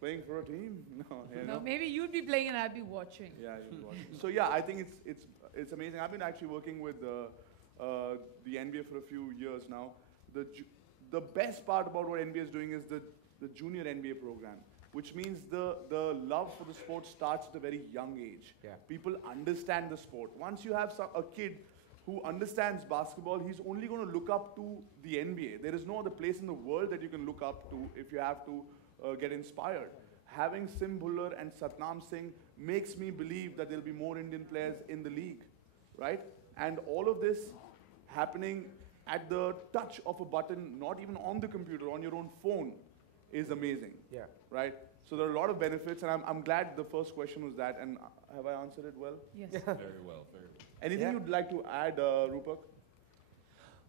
Playing for a team? No, No, maybe you'd be playing and I'd be watching. Yeah, you'd be watching. So yeah, I think it's amazing. I've been actually working with the NBA for a few years now. The best part about what NBA is doing is the junior NBA program, which means the love for the sport starts at a very young age. Yeah. People understand the sport. Once you have a kid who understands basketball, he's only going to look up to the NBA. There is no other place in the world that you can look up to if you have to get inspired. Having Sim Bhullar and Satnam Singh makes me believe that there'll be more Indian players in the league, right? And all of this happening at the touch of a button, not even on the computer, on your own phone, is amazing. Yeah. Right? So there are a lot of benefits, and I'm glad the first question was that, and have I answered it well? Yes. Very well, very well. Anything you'd like to add, Rupak?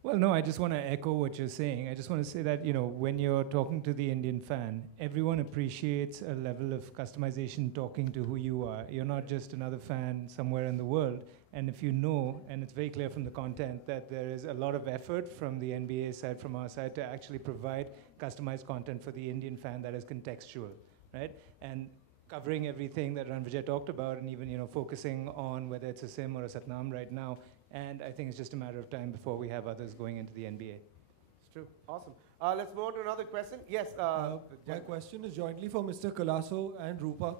Well, no, I just want to echo what you're saying. I just want to say that, you know, when you're talking to the Indian fan, everyone appreciates a level of customization talking to who you are. You're not just another fan somewhere in the world. And if you know, and it's very clear from the content, that there is a lot of effort from the NBA side, from our side, to actually provide customized content for the Indian fan that is contextual, right? And covering everything that Rannvijay talked about, and even, you know, focusing on whether it's a Sim or a Satnam right now. And I think it's just a matter of time before we have others going into the NBA. It's true. Awesome. Let's move on to another question. Yes. My question is jointly for Mr. Kalaso and Rupak.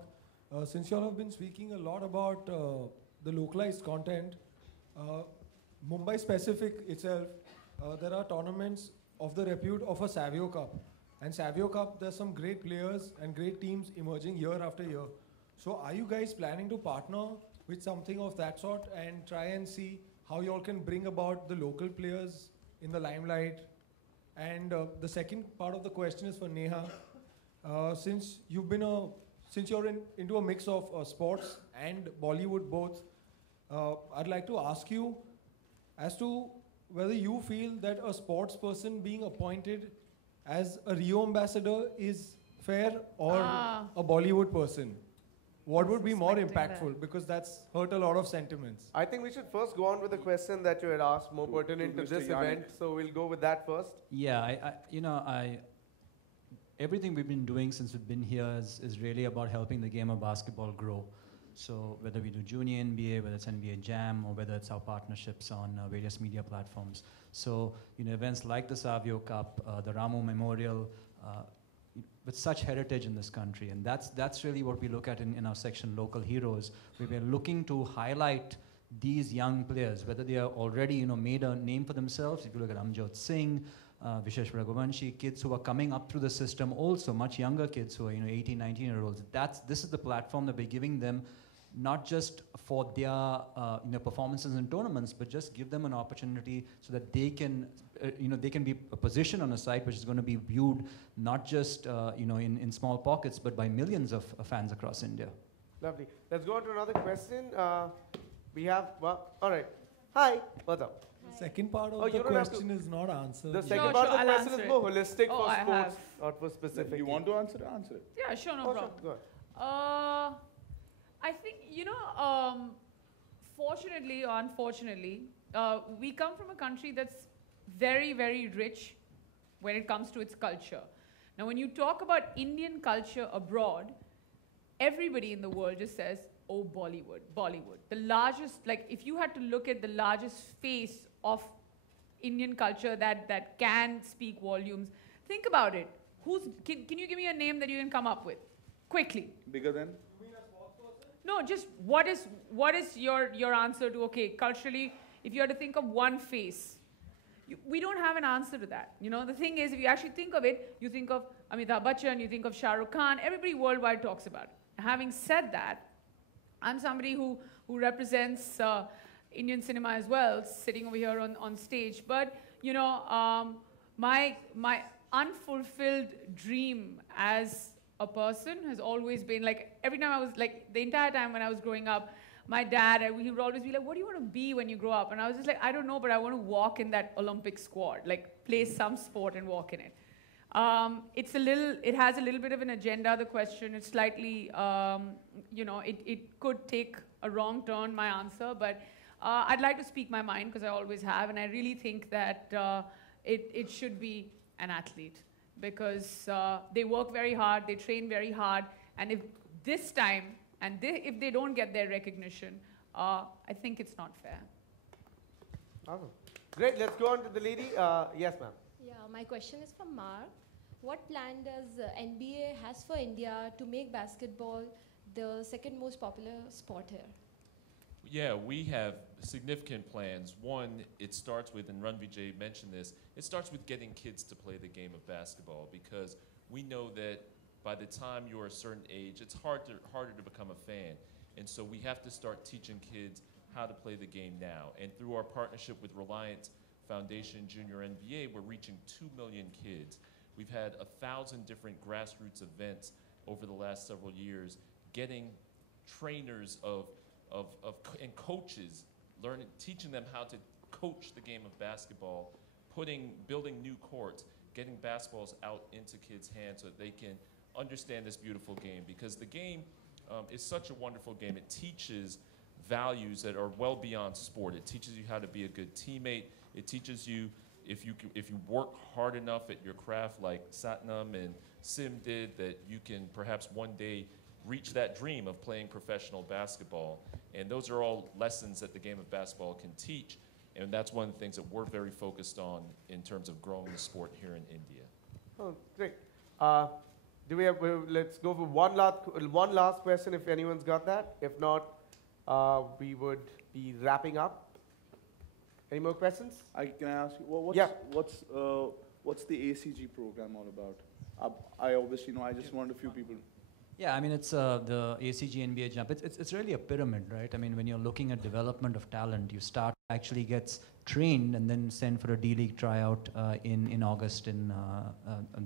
Since you all have been speaking a lot about the localized content, Mumbai specific itself, there are tournaments of the repute of a Savio Cup. And Savio Cup, there's some great players and great teams emerging year after year. So are you guys planning to partner with something of that sort and try and see how you all can bring about the local players in the limelight? And the second part of the question is for Neha. Since you're into a mix of sports and Bollywood both, I'd like to ask you as to whether you feel that a sports person being appointed as a Rio ambassador is fair, or a Bollywood person. What would be more impactful? Because that's hurt a lot of sentiments. I think we should first go on with the question that you had asked, more pertinent to this event. So we'll go with that first. Yeah, everything we've been doing since we've been here is really about helping the game of basketball grow. So whether we do junior NBA, whether it's NBA Jam, or whether it's our partnerships on various media platforms. So, you know, events like the Savio Cup, the Ramu Memorial, with such heritage in this country. And that's really what we look at in our section, Local Heroes, where we're looking to highlight these young players, whether they are already, you know, made a name for themselves. If you look at Amjot Singh, Vishesh Raghuvanshi, kids who are coming up through the system, also much younger kids who are, you know, 18, 19-year-olds. This is the platform that we're giving them, not just for their performances in tournaments, but just give them an opportunity so that they can, they can be positioned on a site which is going to be viewed not just in small pockets, but by millions of fans across India. Lovely. Let's go on to another question. We have, all right. Hi, what's up? The second part of the question is not answered. The second part of the question is more holistic for sports, not for specific. You want to answer it? Answer it. Yeah, sure, no problem. Sure. Go ahead. I think, fortunately or unfortunately, we come from a country that's very, very rich when it comes to its culture. Now, when you talk about Indian culture abroad, everybody in the world just says, oh, Bollywood, Bollywood. The largest, like, if you had to look at the largest face of Indian culture that can speak volumes, think about it. Can you give me a name that you can come up with? Quickly. Bigger than? No, just what is your answer to, okay, culturally, if you had to think of one face, we don't have an answer to that. You know, the thing is, if you actually think of it, you think of Amitabh Bachchan, you think of Shah Rukh Khan, everybody worldwide talks about it. Having said that, I'm somebody who represents Indian cinema as well, sitting over here on stage. But, my unfulfilled dream as a person has always been, like, every time I was, like, the entire time when I was growing up, my dad, he would always be like, what do you want to be when you grow up? And I was just like, I don't know, but I want to walk in that Olympic squad, like, play some sport and walk in it. It has a little bit of an agenda, the question. It's slightly, it could take a wrong turn, my answer, but I'd like to speak my mind, because I always have, and I really think that it should be an athlete. because they work very hard, they train very hard, and if this time, and if they don't get their recognition, I think it's not fair. Awesome. Great, let's go on to the lady. Yes, ma'am. Yeah, my question is from Mar. What plan does NBA has for India to make basketball the second most popular sport here? Yeah, we have significant plans. One, it starts with, and Rannvijay mentioned this, it starts with getting kids to play the game of basketball, because we know that by the time you're a certain age, it's harder to become a fan. And so we have to start teaching kids how to play the game now. And through our partnership with Reliance Foundation Junior NBA, we're reaching 2 million kids. We've had 1,000 different grassroots events over the last several years, getting trainers and coaches, teaching them how to coach the game of basketball, building new courts, getting basketballs out into kids' hands so that they can understand this beautiful game. Because the game is such a wonderful game. It teaches values that are well beyond sport. It teaches you how to be a good teammate. It teaches you if you work hard enough at your craft, like Satnam and Sim did, that you can perhaps one day reach that dream of playing professional basketball. And those are all lessons that the game of basketball can teach. And that's one of the things that we're very focused on in terms of growing the sport here in India. Oh, great. Let's go for one last question if anyone's got that. If not, we would be wrapping up. Any more questions? Can I ask you, what's the ACG program all about? I obviously know, I just want a few people. Yeah, I mean, it's the ACG NBA jump. It's really a pyramid, right? I mean, when you're looking at development of talent, you start actually gets trained and then sent for a D-League tryout in August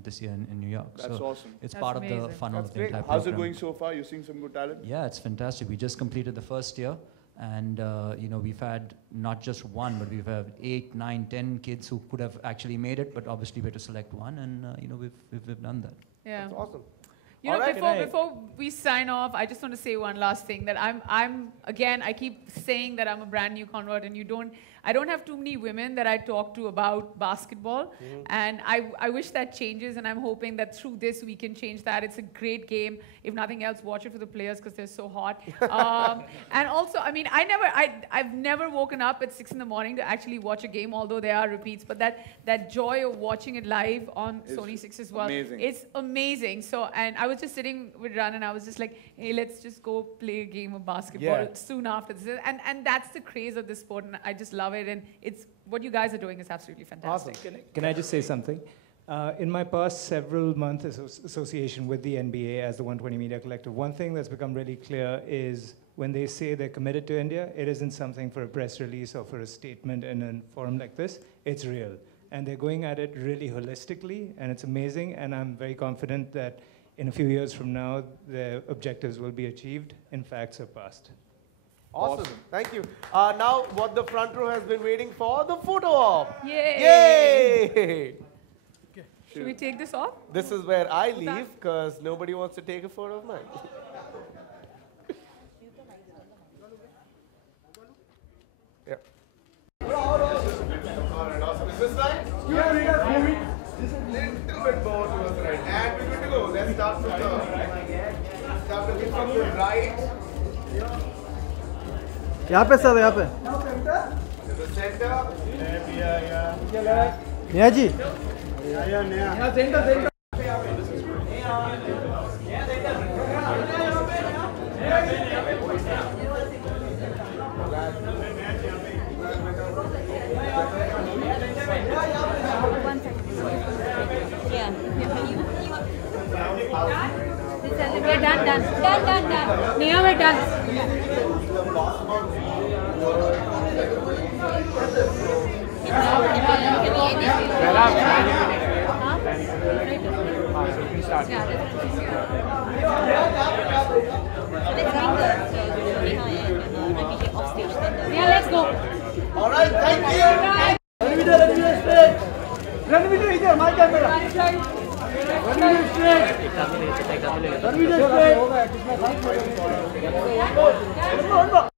this year in New York. That's awesome. It's That's part amazing. of the funnel That's of the great. entire How's program. it going so far? You're seeing some good talent? Yeah, it's fantastic. We just completed the first year, and we've had not just one, but we've had 8, 9, 10 kids who could have actually made it, but obviously we had to select one, and we've done that. Yeah. That's awesome. You know, Alright. before we sign off, I just want to say one last thing, that I keep saying that I'm a brand new convert, and I don't have too many women that I talk to about basketball, and I wish that changes, and I'm hoping that through this we can change that. It's a great game. If nothing else, watch it for the players because they're so hot. And also, I mean, I've never woken up at 6 in the morning to actually watch a game, although there are repeats, but that joy of watching it live on SONY SIX as well, amazing. it's amazing. So, and I was just sitting with Ran, and I was just like, hey, let's just go play a game of basketball soon after this. And that's the craze of this sport, and I just love it. And it's what you guys are doing is absolutely fantastic. Awesome. Can I just say something? In my past several month association with the NBA as the 120 Media Collective, one thing that's become really clear is when they say they're committed to India, it isn't something for a press release or for a statement in a forum like this. It's real. And they're going at it really holistically, and it's amazing. And I'm very confident that in a few years from now, their objectives will be achieved, in fact, surpassed. Awesome. Thank you. Now, what the front row has been waiting for, the photo op. Yay! Yay! Should we take this off? This is where I leave because nobody wants to take a photo of mine. Yeah. Is this right? Yeah. This is a little bit more to us, right? And we're good to go. Let's start from the right. यहाँ पे sir यहाँ पे Neha ji We're done. Neha, we're done. Yeah, let's go. All right, thank you. Rannvijay इधर mic camera Rannvijay straight